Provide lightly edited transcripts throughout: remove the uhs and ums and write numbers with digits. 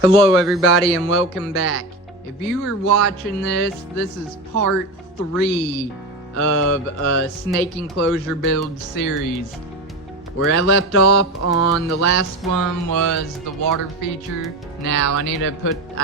Hello everybody and welcome back. If you are watching this is part 3 of a snake enclosure build series. Where I left off on the last one was the water feature. Now I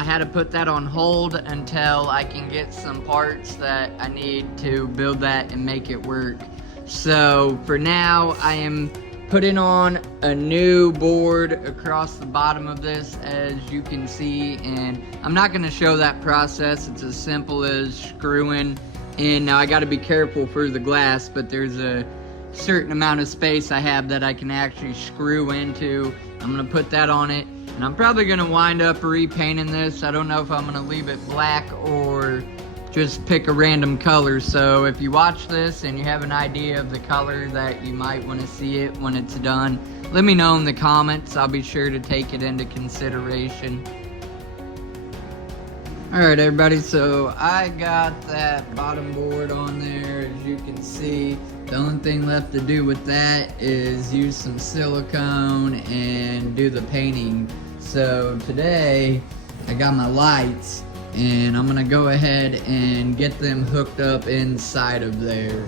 had to put that on hold until I can get some parts that I need to build that and make it work. So for now I am putting on a new board across the bottom of this, as you can see, and I'm not going to show that process. It's as simple as screwing in. Now I got to be careful for the glass, but there's a certain amount of space I have that I can actually screw into. I'm going to put that on it, and I'm probably going to wind up repainting this. I don't know if I'm going to leave it black or just pick a random color. So if you watch this and you have an idea of the color that you might want to see it when it's done, let me know in the comments. I'll be sure to take it into consideration. Alright everybody, so I got that bottom board on there, as you can see. The only thing left to do with that is use some silicone and do the painting. So today I got my lights, and I'm gonna go ahead and get them hooked up inside of there.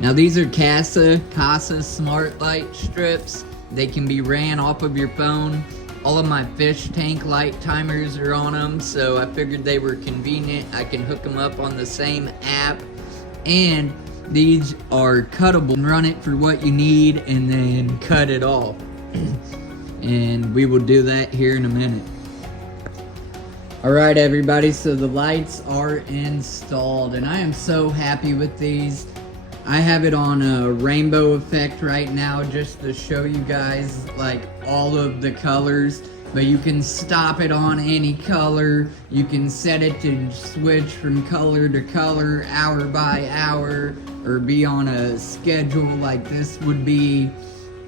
Now these are Casa smart light strips. They can be ran off of your phone. All of my fish tank light timers are on them, so I figured they were convenient. I can hook them up on the same app, and these are cuttable. Run it for what you need and then cut it off. And we will do that here in a minute. Alright everybody, so the lights are installed and I am so happy with these. I have it on a rainbow effect right now just to show you guys like all of the colors, but you can stop it on any color. You can set it to switch from color to color, hour by hour, or be on a schedule like this would be.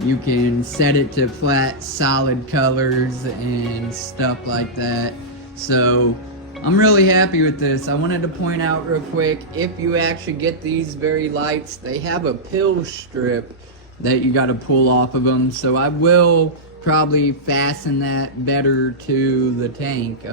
You can set it to flat solid colors and stuff like that. So I'm really happy with this. I wanted to point out real quick, if you actually get these very lights, they have a pill strip that you got to pull off of them. So I will probably fasten that better to the tank.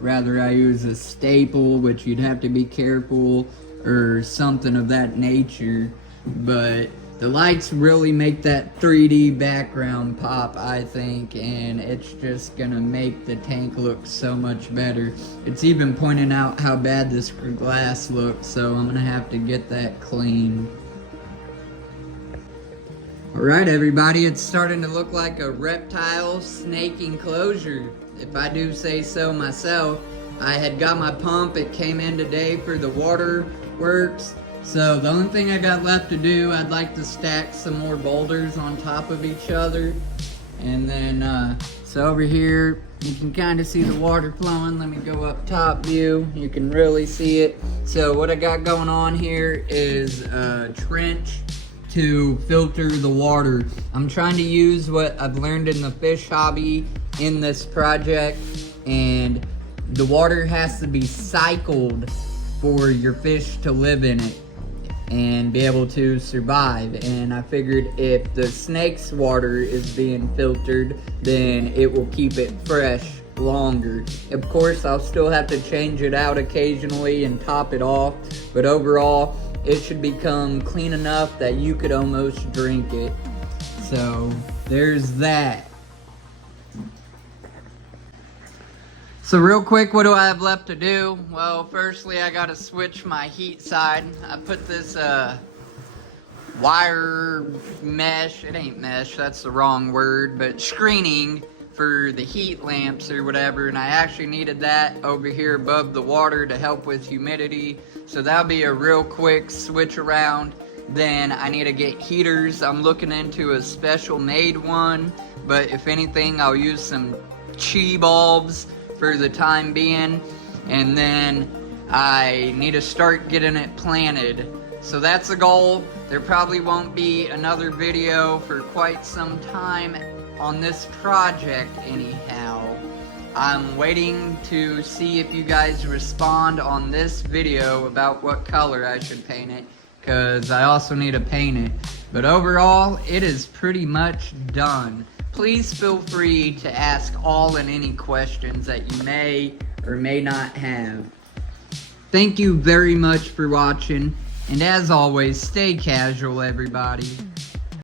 Rather I use a staple, which you'd have to be careful, or something of that nature. But the lights really make that 3D background pop, I think, and it's just gonna make the tank look so much better. It's even pointing out how bad this glass looks, so I'm gonna have to get that cleaned. Alright everybody, it's starting to look like a reptile snake enclosure, if I do say so myself. I had got my pump, it came in today for the water works. So the only thing I got left to do, I'd like to stack some more boulders on top of each other. And then, so over here, you can kind of see the water flowing. Let me go up top view. You can really see it. So what I got going on here is a trench to filter the water. I'm trying to use what I've learned in the fish hobby in this project. And the water has to be cycled for your fish to live in it and be able to survive. And I figured if the snake's water is being filtered, then it will keep it fresh longer. Of course, I'll still have to change it out occasionally and top it off, but overall, it should become clean enough that you could almost drink it. So, there's that. So real quick, what do I have left to do? Well, firstly, I gotta switch my heat side. I put this wire mesh, it ain't mesh, that's the wrong word, but screening for the heat lamps or whatever, and I actually needed that over here above the water to help with humidity. So that'll be a real quick switch around. Then I need to get heaters. I'm looking into a special made one, but if anything, I'll use some chi bulbs for the time being, and then I need to start getting it planted. So that's the goal. There probably won't be another video for quite some time on this project anyhow. I'm waiting to see if you guys respond on this video about what color I should paint it, because I also need to paint it. But overall, it is pretty much done. please feel free to ask all and any questions that you may or may not have. Thank you very much for watching, and as always, stay casual, everybody.